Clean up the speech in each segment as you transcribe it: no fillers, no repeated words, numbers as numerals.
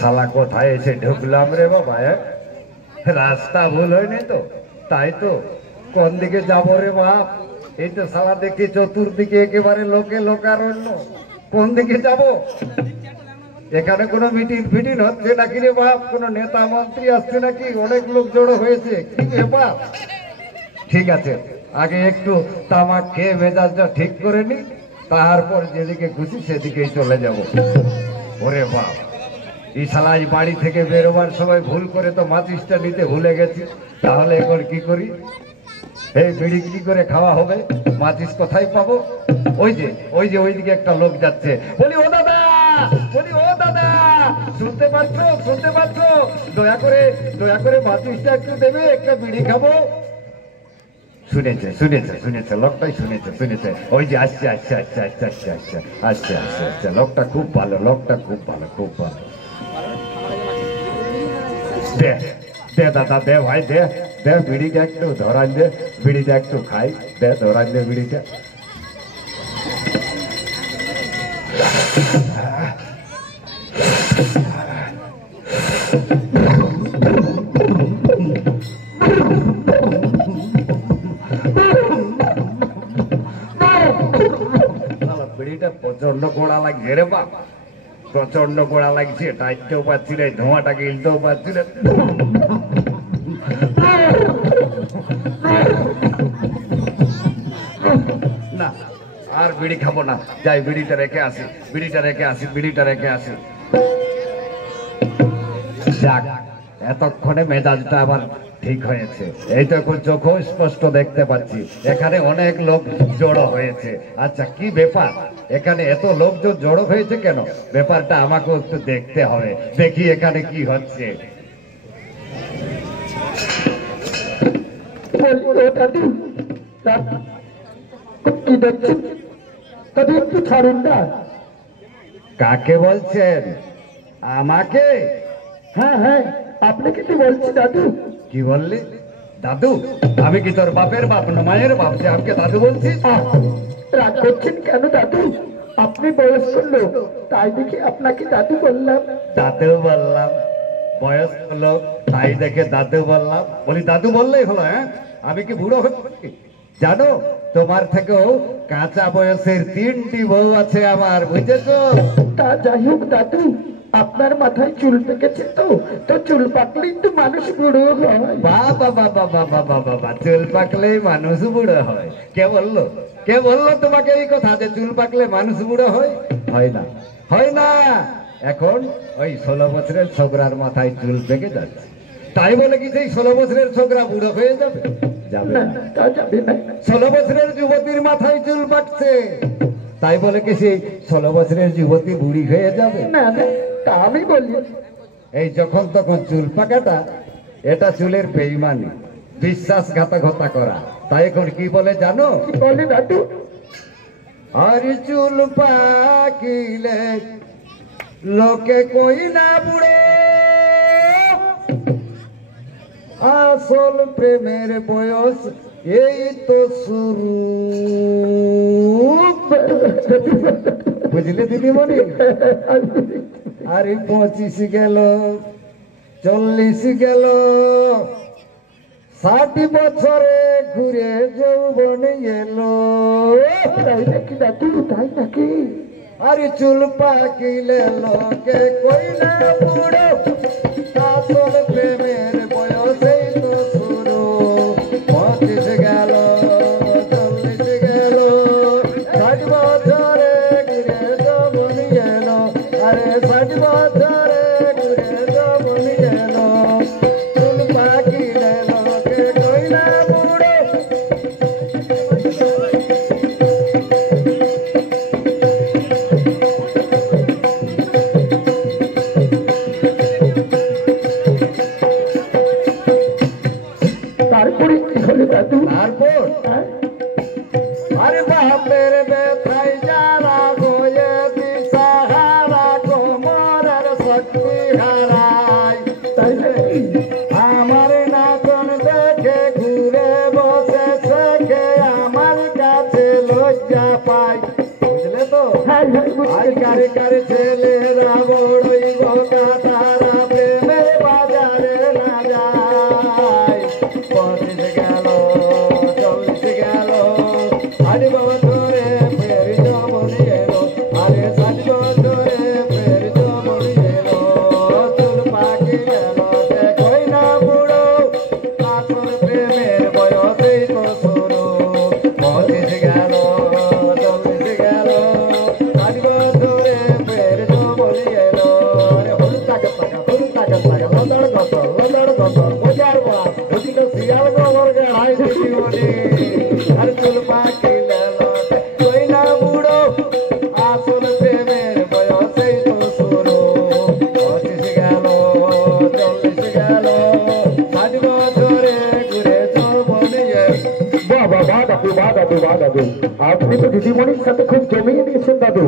শালা কোথায় এসে ঢুকলাম রে বাবা, রাস্তা ভুল হয়নি তো? তাই তো, কোন দিকে যাবো রে বাপ? এই তো শালা দেখি চতুর্দিকে একেবারে লোকে লোকারণ্য। কোন দিকে যাব? এখানে কোনো মিটিং ফিটিং হচ্ছে নাকি রে বাপ? কোনো নেতা মন্ত্রী আসছে নাকি? অনেক লোক জড়ো হয়েছে, কি ব্যাপার? ঠিক আছে, আগে একটু তামাক খেয়ে মেজাজটা ঠিক করে নি, তারপর যেদিকে খুশি সেদিকেই চলে যাব। ওরে বাপ, এই শালাই বাড়ি থেকে বেরোবার সময় ভুল করে তো মাচিসটা নিতে ভুলে গেছি। তাহলে এখন কি করি? এই বিড়ি কি করে খাওয়া হবে? মাচিস কোথায় পাবো? ওই যে ওইদিকে একটা লোক যাচ্ছে। বলি ও দাদা, বলি ও দাদা, শুনতে পাচ্ছ? শুনতে পাচ্ছ? দয়া করে মাচিসটা একটু দেবে, একটা বিড়ি খাবো। শুনেছে শুনেছে শুনেছে, লোকটাই শুনেছে। ওই যে আসছে। লোকটা খুব ভালো, লোকটা খুব ভালো। দে দাদা, দে ভাই, দে বিড়িটা একটু ধরান দে, বিড়িটা একটু খাই, দে ধরান দে বিড়িটা। বিড়িটা প্রচন্ড গোড়া লাগছে রে বাবা, প্রচন্ড গোড়া লাগছে। টাইটেও পাচ্ছি না, ধোঁয়াটা গিলতেও পাচ্ছি না। না, আর বিড়ি খাবো না, যাই বিড়িটা রেখে আসি। যাক, এতক্ষণে মেজাজটা আবার ঠিক হয়েছে। এই তো এখন চোখও স্পষ্ট দেখতে পাচ্ছি, এখানে অনেক লোক জড়ো হয়েছে। আচ্ছা, কি ব্যাপার? এখানে এত লোকজন জড়ো হয়েছে কেন? ব্যাপারটা আমাকেও একটু দেখতে হবে, দেখি এখানে কি হচ্ছে। কাকে বলছেন? আমাকে? হ্যাঁ, আপনাকে তো বলছি দাদু। কি বললি? দাদু? আমি কি তোর বাপের বাপ না মায়ের বাপ যে আমাকে দাদু বলছিস? রাগ করছেন কেন দাদু? আপনি বয়স্ক লোক, তাই দেখে আপনাকে দাদু বললাম। দাদু বললাম? বয়স্ক লোক তাই দেখে দাদু বললাম? বলি দাদু বললেই হলো? আমি কি বুড়ো হচ্ছি? জানো, তোমার থেকেও কাঁচা বয়সের 3টি বউ আছে আমার, বুঝেছো? তা যাই হোক দাদু, আপনার মাথায় চুল পেকেছে তো চুল পাকলেই তো মানুষ বুড়ো হয়। বাবা, চুল পাকলেই মানুষ বুড়ো হয়? কে বললো তোমাকে এই কথা যে চুল পাকলে মানুষ বুড়ো হয়? হয় না। এখন ওই 16 বছরের ছোকরার মাথায় চুল পেকে যাচ্ছে, তাই বলে কি সেই 16 বছরের ছোকরা বুড়ো হয়ে যাবে? যাবে না। 16 বছরের যুবতীর মাথায় চুল পাকছে, তাই বলে কি সেই 16 বছরের যুবতী বুড়ি হয়ে যাবে? না, তা আমি বলি। এই যখন তখন চুল পাকাটা, এটা চুলের বেঈমানি, বিশ্বাসঘাতকতা করা। তাই এখন কি বলে জানো? কি বলে দাদু? আর চুল পাকিলে লোকে কই না বুড়ো, আসল প্রেমের বয়স এই তো শুরু। বুঝলে দিদিমণি? আরে 25 গেল, 40 গেল, 60 বছরে ঘুরে যৌবন এলো। তাই নাকি দাদু? তাই নাকি? আরে চুল পাকিলে লোকে কই না বুড়ো, আসল প্রেমের বয়স এই তো শুরু। 25 গেল, 40 গেল, 60 বছরে ঘুরে যৌবন এলো। আরে 60 বছরে ঘুরে যৌবন এলো, চুল পাকিলে লোকে কই না বুড়ো। আমার নাচন দেখে ঘুরে বসে শেখে আমার কাছে লজ্জা পাই বুঝলে তো হ্যাঁ হ্যাঁ বুঝতে আজ কারে কারে ছেলেরা বড়ই বকা তারা প্রেমে বাজারে না যায় পঁচিশ গেল 40 গেল 60 বছরে ফের জমনি এলো আরে 60 বছরে ফের জমনি এলো চুল পাকি গেল দেখোই না বুড়ো আসল প্রেমের বয়সেই তো শুরু 25 গেল 40 গেল 60 বছরে ফের জমনি এলো আরে হলুদ টাকা লদড় গতর বোঝার বা বুঝিল শিয়াল গোবর গাড়াই জীবনে আর চুল পাকি গেল কই না বুড়ো আসল প্রেমের বয়সেই তো শুরু 25 গেল 40 গেল 60 বছরে ঘুরে জমনি বাহ বাহ বাহ দাদু আপনি তো দিদিমণির সাথে খুব জমিয়ে দিয়েছেন দাদু।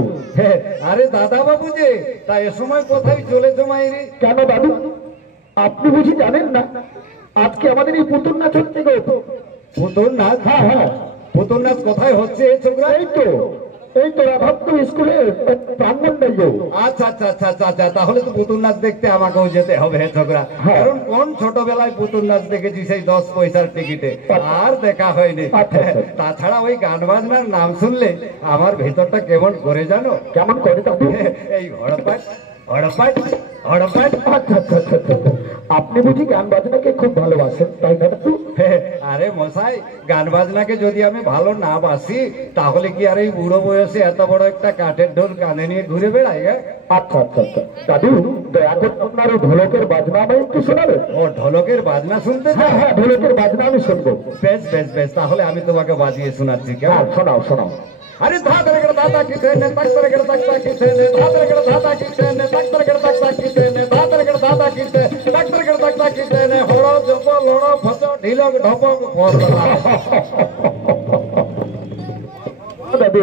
আরে দাদা বাবু যে তা এ সময় কোথায় চলে জমাই রে কেন দাদু আপনি বুঝি জানেন না আজকে আমাদের এই পুতুল নাচ হচ্ছে গো। পুতুল নাচ হ্যাঁ হ্যাঁ পুতুল নাচ কোথায় হচ্ছে এই ছোকরা এই তো রাধাত্ম স্কুলের প্রাঙ্গণটাই গো। আচ্ছা আচ্ছা আচ্ছা আচ্ছা আচ্ছা তাহলে তো পুতুল নাচ দেখতে আমাকেও যেতে হবে হে ছোকরা হ্যাঁ। কারণ কোন ছোটবেলায় পুতুল নাচ দেখেছি সেই 10 পয়সার টিকিটে আর দেখা হয়নি আচ্ছা, আচ্ছা। তাছাড়া ওই গান বাজনার নাম শুনলে আমার ভেতরটা কেমন করে জানো কেমন করে দাদু? এই হড়পাট হড়পাট হড়পাট আচ্ছা আচ্ছা আচ্ছা আচ্ছা। আপনি বুঝি গান বাজনাকে খুব ভালোবাসেন তাই না দাদু? আরে মশাই গান বাজনাকে যদি আমি ভালো না বাসি তাহলে কি আর এই বুড়ো বয়সে এত বড় একটা কাঠের ঢোল কানে নিয়ে ঘুরে বেড়াই গা আচ্ছা আচ্ছা আচ্ছা দাদু দয়া করে আপনার ওই ঢোলকের বাজনা আমায় একটু শোনাবে? ও ঢোলকের বাজনা শুনতে হ্যাঁ হ্যাঁ ঢোলকের বাজনা আমি শুনবো। বেশ বেশ বেশ তাহলে আমি তোমাকে বাজিয়ে শোনাচ্ছি হ্যাঁ কেমন শোনাও। আরে ধাতরে গড় দাতা কিছে নে তাকতরে গড় তাকতা কিছে নে ধাতরে গড় দাতা কিছে নে তাকতরে গড় তাকতা কিছে নে ধাতরে গড় দাতা কিছে তাকতরে গড় তাকতা কিছে নে হড় জপ লড় ফচ ঢিলক ঢপক ফসলা দাদু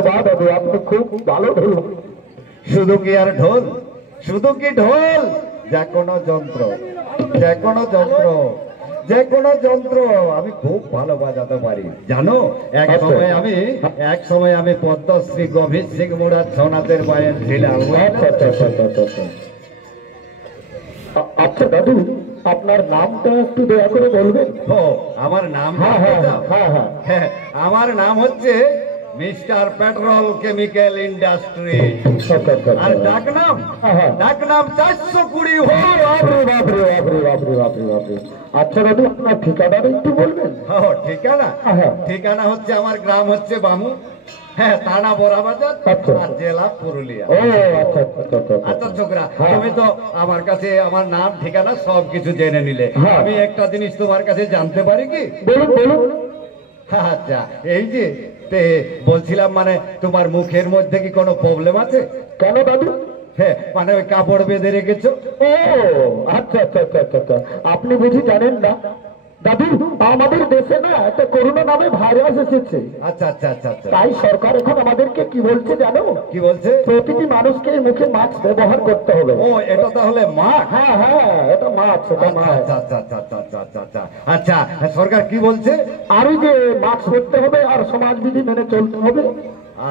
আপনি খুব ভালো ঢোল। শুধু কি আর ঢোল শুধু কি ঢোল যে কোনো যন্ত্র আমি খুব ভালো বাজাতে পারি জানো এক সময় আমি পদ্মশ্রী গভীর সিং মুরাদ সোনাতের বায়ের ছিলাম আচ্ছা দাদু আপনার নামটা একটু দয়া করে বলবেন? ও আমার নাম হ্যাঁ আমার নাম হচ্ছে মিস্টার পেট্রোল কেমিক্যাল ইন্ডাস্ট্রি আর ডাকনাম 420 আচ্ছা দাদু আপনার ঠিকানাটা একটু বলবেন? ঠিকানা হচ্ছে আমার গ্রাম হচ্ছে বামু হ্যাঁ থানা বড়াবাজার আচ্ছা। আর জেলা পুরুলিয়া ও আচ্ছা আচ্ছা আচ্ছা আচ্ছা ছোকরা হ্যাঁ। তুমি তো আমার কাছে আমার নাম ঠিকানা সবকিছু জেনে নিলে হ্যাঁ। আমি একটা জিনিস তোমার কাছে জানতে পারি কি বলুন। আচ্ছা এই যে বলছিলাম মানে তোমার মুখের মধ্যে কি কোনো প্রবলেম আছে? কেন দাদু? হ্যাঁ মানে ওই কাপড় বেঁধে রেখেছো? ও আচ্ছা আচ্ছা আচ্ছা আচ্ছা আপনি বুঝি জানেন না দাদু আমাদের দেশে না একটা করোনা নামে ভাইরাস এসেছে। আচ্ছা আচ্ছা আচ্ছা আচ্ছা তাই সরকার এখন আমাদেরকে কি বলছে জানো? কি বলছে? প্রতিটি মানুষকে মুখে মাস্ক ব্যবহার করতে হবে। ও এটা তাহলে মাস্ক? হ্যাঁ এটা মাস্ক আচ্ছা আচ্ছা আচ্ছা আচ্ছা আচ্ছা আচ্ছা আচ্ছা আচ্ছা সরকার কি বলছে? আর ওই যে মাস্ক পরতে হবে আর সমাজবিধি মেনে চলতে হবে।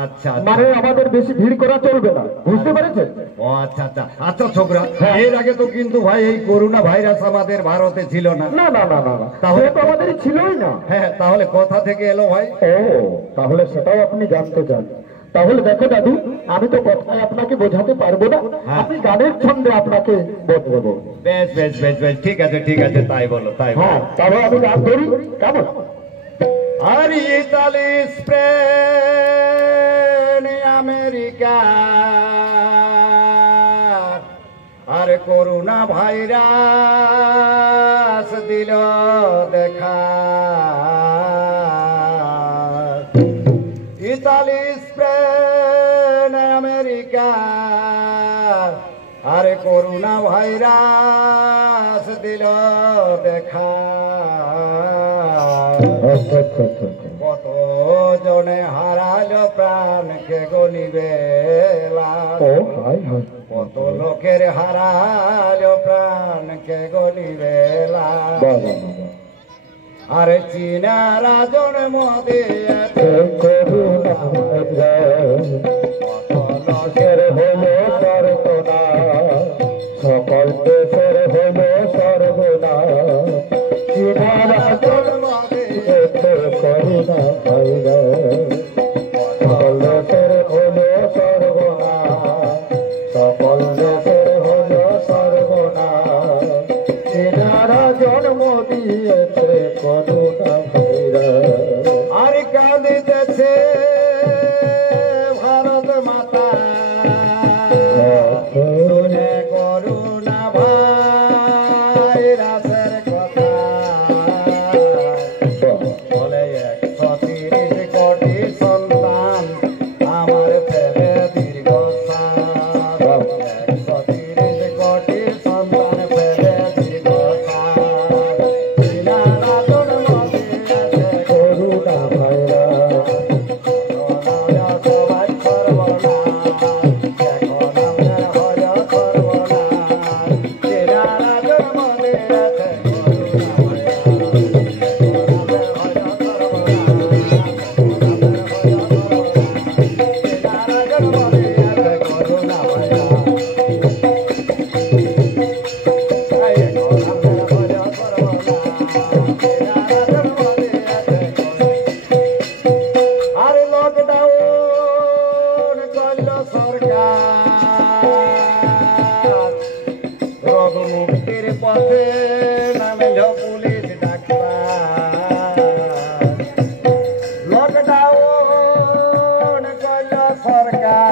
আচ্ছা মানে আমাদের বেশি ভিড় করা চলবে না বুঝতে পেরেছেন? ও আচ্ছা আচ্ছা আচ্ছা ছোকরা হ্যাঁ। এর আগে তো কিন্তু ভাই এই করোনা ভাইরাস আমাদের ভারতে ছিল না। না তাহলে তো আমাদের ছিলই না। হ্যাঁ তাহলে কোথা থেকে এলো ভাই? ও তাহলে সেটাও আপনি জানতে চান? তাহলে দেখো দাদু আমি তো কথায় আপনাকে বোঝাতে পারবো না, হ্যাঁ। আপনি গানের ছন্দে আপনাকে বলবো। বেশ বেশ বেশ বেশ ঠিক আছে তাই বলো হ্যাঁ তবে আমি গান ধরি কেমন? আর ইতালি স্পেন আমেরিকা আর করোনা ভাইরাস দিল দেখা ইতালি স্পেন আমেরিকা আর করোনা ভাইরাস দিল দেখা কত জনে হারালো প্রাণকে গনিবে কত লোকের হারালো প্রাণকে গলিবেলা আরে চীনা রাজন মদিয়েছে করুণা দেশের হলো সর্বনা সকল দেশের হলো সর্বনা রাজন মদিয়েছে করুণা ভাইরা সকল দেশের হলো সর্বনা সকল দেশের হলো সর্বনা এনারা জন্ম দিয়েছে করুণা ভাইরা আর কাঁদিতেছে ভারত মাতা শুনে করুণা ভাই রাসের কথা বলে 130 কোটি সন্তান আমার প্রেমে দীর্ঘ 130 কোটি সন্তান প্রেমে দীর্ঘ করুণা ভাইরা আর লকডাউন করল সরকার রোগ মুক্তির পথে নামিল পুলিশ ডাক্তার লকডাউন করল সরকার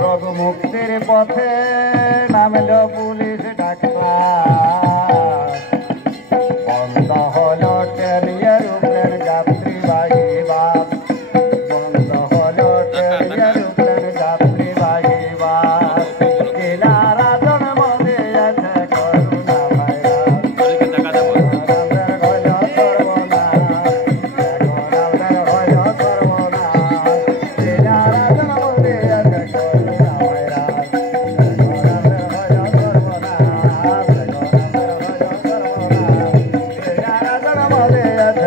রোগ মুক্তির পথে নামিল পুলিশ ডাক্তার বন্ধ হলো ট্রেন এরোপ্লেন যাত্রীবাহী বাস বন্ধ হলো ট্রেন এরোপ্লেন যাত্রীবাহী বাস কিনারা জন্ম দিয়েছে করুণা ভাইরাস আমাদের হইল সর্বনাশ এখন আমাদের হইল সর্বনাশ কিনারা জন্ম দিয়েছে করুণা ভাইরাস এখন আমাদের হইল সর্বনাশ এখন আমাদের হইল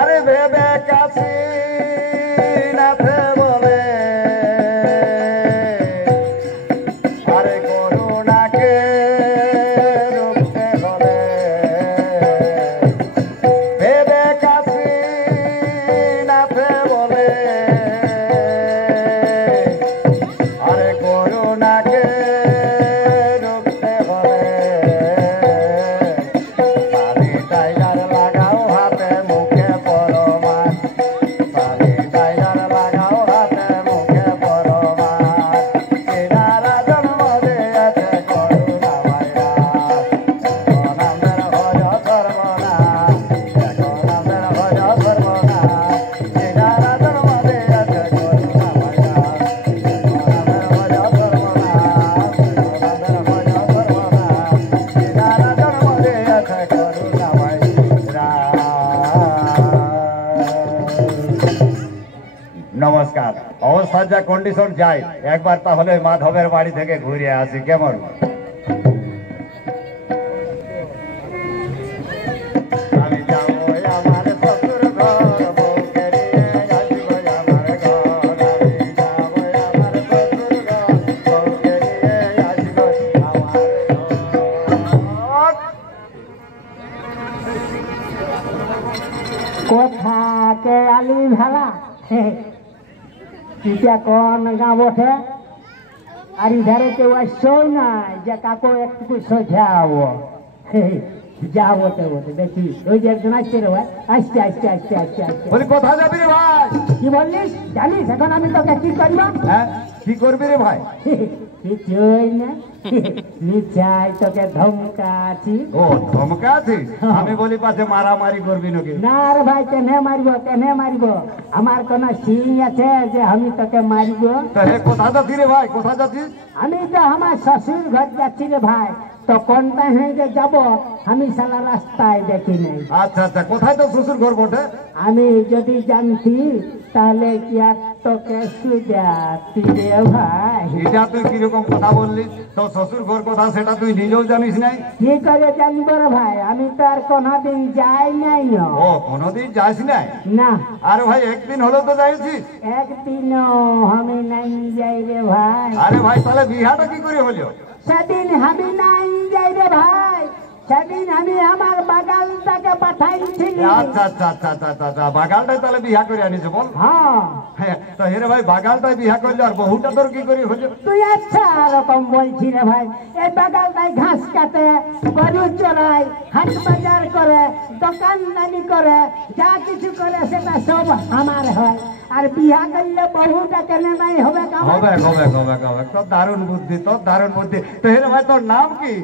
আরে ভেবে কাশি নাথে বলে আরে করুণাকে রুখতে হলে ভেবে কাশি নাথে বলে আরে করুণাকে রুখতে হলে স্যানিটাইজার লাগাও হাতে মুখে পরমাণ স্যানিটাইজার লাগাও হাতে মুখে পরমাণ কিনারা জন্ম দিয়েছে করুণা ভাইরাস এখন আমাদের হল সর্বনাশ এখন আমাদের হল সর্বনাশ কিনারা জন্ম দিয়েছে করুণা ভাইরাস এখন আমাদের হল সর্বনাশ এখন আমাদের হল সর্বনাশ কিনারা জন্ম দিয়েছে করুণা ভাইরাস। নমস্কার অবস্থার যা কন্ডিশন যাই একবার তাহলে মাধবের বাড়ি থেকে ঘুরে আসি কেমন আমি যাবো আমার শ্বশুর ঘর বউকে নিয়ে আসবো আমার ঘর আমি যাবো আমার শ্বশুর ঘর বউকে নিয়ে আসবো আমার ঘর কোথাকে আলি ভালা এটা কোন গাঁ বটে আর ইধারে কেউ আসছই নাই যে কাকু একটু সোঝাবো যা বটে বটে দেখি ওই যে একজন আসছে রে ভাই আসছে আসছে আসছে আসছে আসছে বলি কোথায় যাবি রে ভাই কি বললিস জানিস এখন আমি তোকে কি করবো হ্যাঁ কি করবি রে ভাই কিছুই না নিচাই তোকে ধমকাছি ও ধমকা আছিস আমি বলি পাশে মারামারি করবি নাকি না রে ভাই কেনে মারিব আমার কোন সিং আছে যে আমি তোকে মারিব তা হে কোথা যাচ্ছি রে ভাই কোথা যাচ্ছিস আমি তো আমার শ্বশুর ঘর যাচ্ছি রে ভাই তখন তাই যে যাব আমি সালা রাস্তায় দেখি নাই। আচ্ছা আচ্ছা, কোথায় তো শ্বশুর ঘর বটে? আমি যদি জানতি তাহলে কি আর তোকে সুজাতি রে ভাই। এটা তুই কিরকম কথা বললি? তো শ্বশুর ঘর কথা সেটা তুই নিজেও জানিস নাই? কি করে জানবো রে ভাই, আমি তো আর কোনোদিন যাই নাই না। ও, কোনোদিন যাস নাই? না, আরে ভাই একদিন হলো তো যাইছিস? একদিনও আমি নাই যাই রে ভাই। আরে ভাই তাহলে বিহাটা কি করে হলো? সেদিন আমি নাই যাই রে ভাই, সেদিন আমি আমার বাগালটাকে পাঠাইছিলি। আচ্ছা আচ্ছা আচ্ছা আচ্ছা আচ্ছা আচ্ছা, বাগালটাই তাহলে বিহা করে আনিছে বল? হ্যাঁ, হ্যাঁ, তো হেরে ভাই বাগালটাই বিহা করলে আর বহুটা তোর কি করে হলো? তুই আচ্ছা রকম বলছি রে ভাই। এই বাগালটাই ঘাস কাটে, গরু চড়ায়, হাট বাজার করে, দোকানদানি করে, যা কিছু করে সেটা সব আমার হয়। আর বিহা করলে বহুটা কেন নাই হবে কামাই? হবে হবে হবে হবে, তোর দারুণ বুদ্ধি, তোর দারুণ বুদ্ধি। তো হেরে ভাই তোর নাম কি?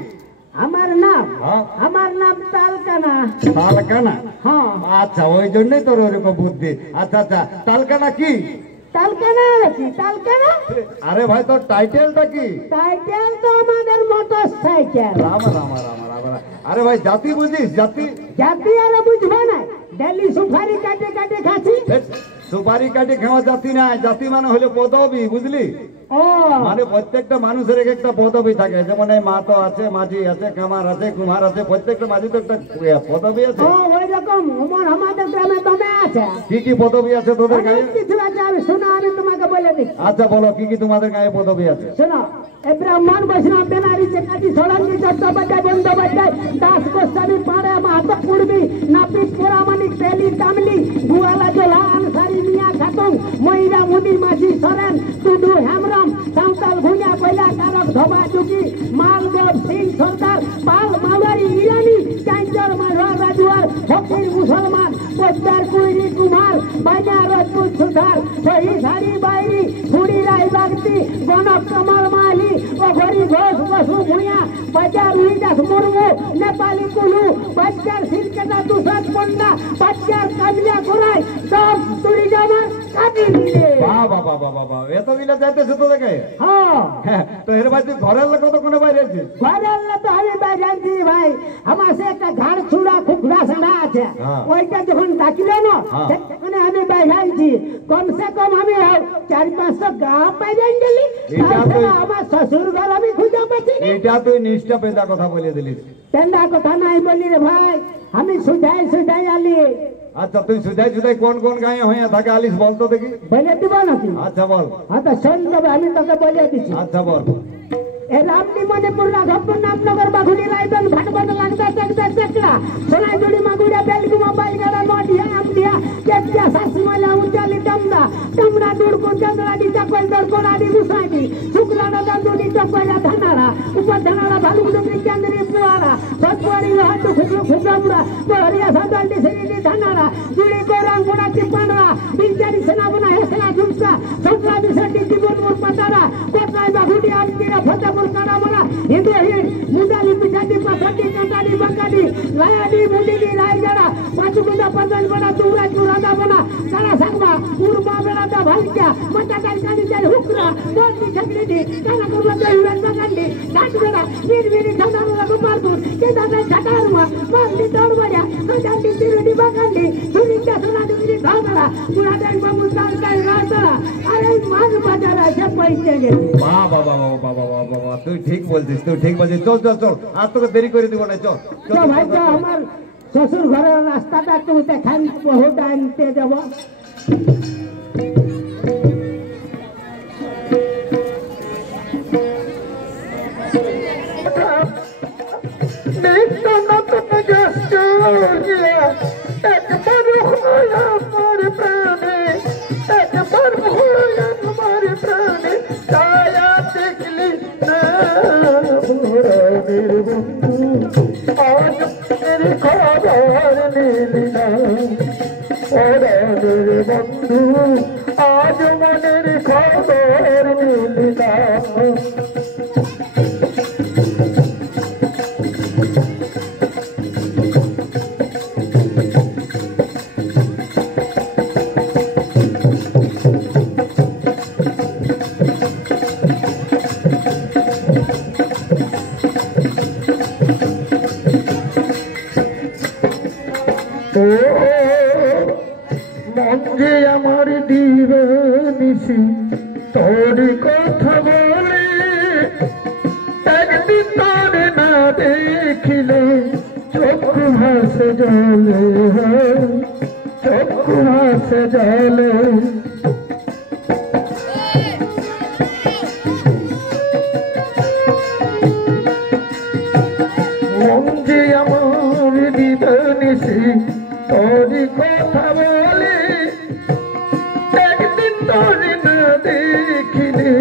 আমার নাম, হ্যাঁ? আমার নাম তালকানা। তালকানা? হ্যাঁ, আচ্ছা, ওই জন্যই তোর ওরকম বুদ্ধি। আচ্ছা আচ্ছা, তালকানা কি? তালকানা রে কি তালকানা? আরে ভাই তোর টাইটেলটা কি? টাইটেল তো আমাদের মোটর সাইকেল। রাম রাম রাম রাম রাম। আরে ভাই জাতি বুঝিস? জাতি? জাতি আর বুঝবো না, ডেলি সুপারি কাটে কাটে খাচ্ছি। এ, সুপারি কাটি খাওয়া জাতি না, জাতি মানে হলো পদবি, বুঝলি? ও মানে প্রত্যেকটা মানুষের এক একটা পদবি থাকে, যেমন এই মাতো আছে, মাঝি আছে, কামার আছে, কুমার আছে, প্রত্যেকটা মাঝি তো একটা পদবি আছে। ও ওই রকম আমাদের গ্রামে দমে আছে। কি কি পদবি আছে তোদের গায়ে? অনেক কিছু আছে, আমি শোনো, আমি তোমাকে বলে দিচ্ছি। আচ্ছা বলো, কি কি তোমাদের গায়ে পদবি আছে? শোনো, এই ব্রাহ্মণ বৈষ্ণব বেনারি চেকাটি ষড়ঙ্গী চট্টোপাধ্যায় বন্দ্যোপাধ্যায় দাস গোস্বামী পাড়ে মাহাতো পূর্বী নাপিত পোড়ামানিক তেলি তামলি গুয়ালা জোলা আনসারি মিয়া খাতুন মহিলা মুদি মাঝি সরেন টুডু হেমরম সাঁওতাল ভুঁইয়া কয়লা কারক ধোবা যুগি মালদেব সিং সরকার পাল মাওয়ারি ইরানি চাঞ্চর মাঝোয়ার রাজুয়ার ফকির মুসলমান পোদ্দার কুইরি কুমার বাইনা রাজপুত সুধার শহীদ হারি বাইরি ফুড়ি রায় বাগতি গণক কমল মালি ও ঘড়ি ঘোষ বসু ভুঁইয়া বাজার রুইদাস মুর্মু নেপালি কুলু বাচ্চার সিলকেটা তুষার পন্ডা বাচ্চার কামিয়া ঘোড়ায় সব তুলি জামার কাটি দিলে। বাহ বাহ বাহ বাহ বাহ, এত গিলা যাইতেছে তোদের গায়ে? হ্যাঁ, হ্যাঁ, তো এর ভাই তুই ঘরের লোক কত কোনো বাইরে আছিস? ঘরে আল্লাহ তো আমি বাইরে আনছি ভাই। আমার সে একটা ঘাড় ছুড়া খুবড়া সাড়া আছে, হ্যাঁ। ওইটা যখন ডাকিল না হ্যাঁ। সেখানে আমি বাইরে আনছি। কমসে কম আমি 400-500 গাঁ বাইরে আনছি। এটা তো- আমার শ্বশুর ঘর আমি খুঁজে পাচ্ছি না। এটা তুই নিষ্ঠা পেদা কথা বলে দিলিস। তেন্দা কথা নাই বলি রে ভাই, আমি সুধাই সুধাই আলি। আচ্ছা, তুই সুধাই সুধাই কোন কোন গায়ে হয়ে থাকে আলিস বলতো দেখি। বলে দিব নাকি? আচ্ছা বল। হ্যাঁ তো শোন তবে আমি তোকে বলে দিচ্ছি। আচ্ছা বল। এ রামনি মণিপুর রাঘবপুর নামনগর বাঘুনি রায়গঞ্জ ভাটবাদ লাগদা চেকদা চেকড়া সোনাইজুড়ি মাগুড়া বেলগুমা বাইগাড়া নডিয়া আমডিয়া কেতিয়া শাসমলা উচালি দমদা কামরা দুড়কু চন্দ্রাডি চাকল দড়কোড়াডি গুসাডি শুক্লানা দান্দুনি চকলা ধানাড়া উপর ধানাড়া ভালুগুড়ি চান্দ্রি পুয়াড়া সতপুয়ারি হাটু খুবলু খুবরামুড়া বহরিয়া সাদালডি সিরিডি ধানাড়া জুড়ি কোরাংপুরা চিপানড়া বিলচারি সেনাবনা হেসলা ঝুমসা সন্ত্রা বিসডি জীবনপুর পাতাড়া কোটরাই বাঘুনি আমডিরা ফতেপুর কারামরা হিন্দু হিন্দ মুদালি পিঠাটি পাথাটি কাটালি বাকালি লায়াডি মুদিনি রায়গড়া পাঁচুকুদা পঞ্চাশবনা চুরা চুরাদা বনা কারা সাংবা উড়বা বেড়াদা ভালকিয়া মাটাকার কানিচার হুকরা দর্দি ছাকড়িটি কারা করবা দহিরাজ বাগান্ডি ডাকবেড়া নির্বিড়ি ঠান্ডারা গোপালপুর কেদারনাথ ঝাটারমা মালদি দরবাজা হাজারটি তিরুডি বাগান্ডি সুরিকা সোনাডুগরি ধামরা পুরাদাই বাবু তালকাই রাতরা আর এই মাছ বাজার আছে পয়সা গেছে। বাহ বাহ বাহ বাহ বাহ বাহ বাহ বাহ, তুই ঠিক বলছিস, তুই ঠিক বলছিস। চল চল চল, আর তোকে দেরি করে দিব না, চল তো ভাই তো আমার শ্বশুর ঘরের রাস্তাটা একটু দেখান, বহুটা আনতে যাব। বন্ধু আজ মনের খবর নিলিনা। ও মন যে আমার দিবানিশি তোর কথা বলে, একদিন তোরে না দেখিলে চক্ষু ভাসে জলে, চক্ষু ভাসে জলে। মন যে আমার দিবানিশি তোর কথা বলে, একদিন তোরে না দেখিলে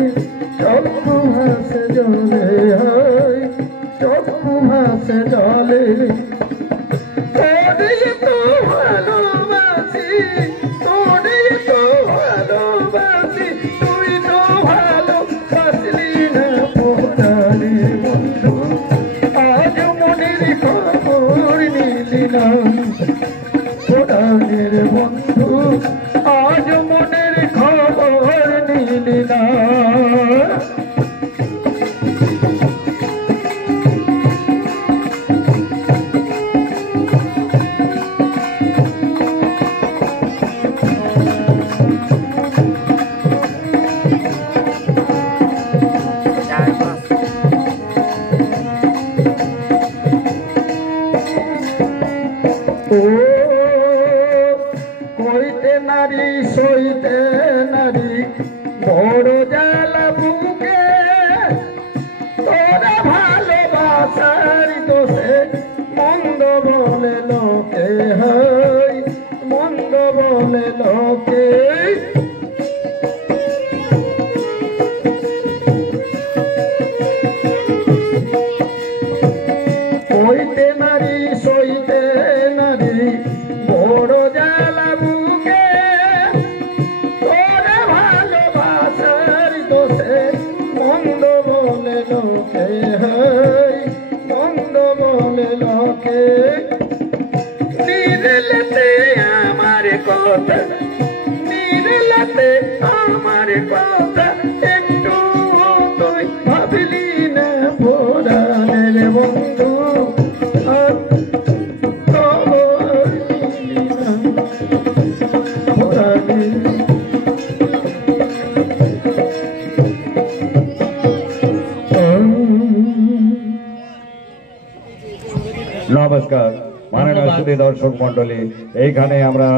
চক্ষু ভাসে জলে, হয় চক্ষু ভাসে জলে। তোরে তো ভালোবাসি, তোরে তো ভালোবাসি, তুই তো ভালোবাসলি না পোড়ারে বন্ধু, আজ মনের খবর নিলি না পোড়ারের বন্ধু, আজ মনের খবর নিলি না। ও কইতে নারী সইতে নারী বড় জ্বালা বুকে, তোরা ভালোবাসার দোষে মন্দ বলে লোকে, হয় মন্দ বলে লোকে। কইতে নারী সইতে নারী বড় জ্বালা বুকে, তোরা ভালোবাসার দোষে মন্দ বলে লোকে, হয় মন্দ বলে লোকে। নিরলতে আমার কথা, নিরলতে আমার কথা, একটু তুই ভাবলি না পোড়ারের বন্ধু, নমস্কার মাননীয় সুধী দর্শক মন্ডলী, এইখানে আমরা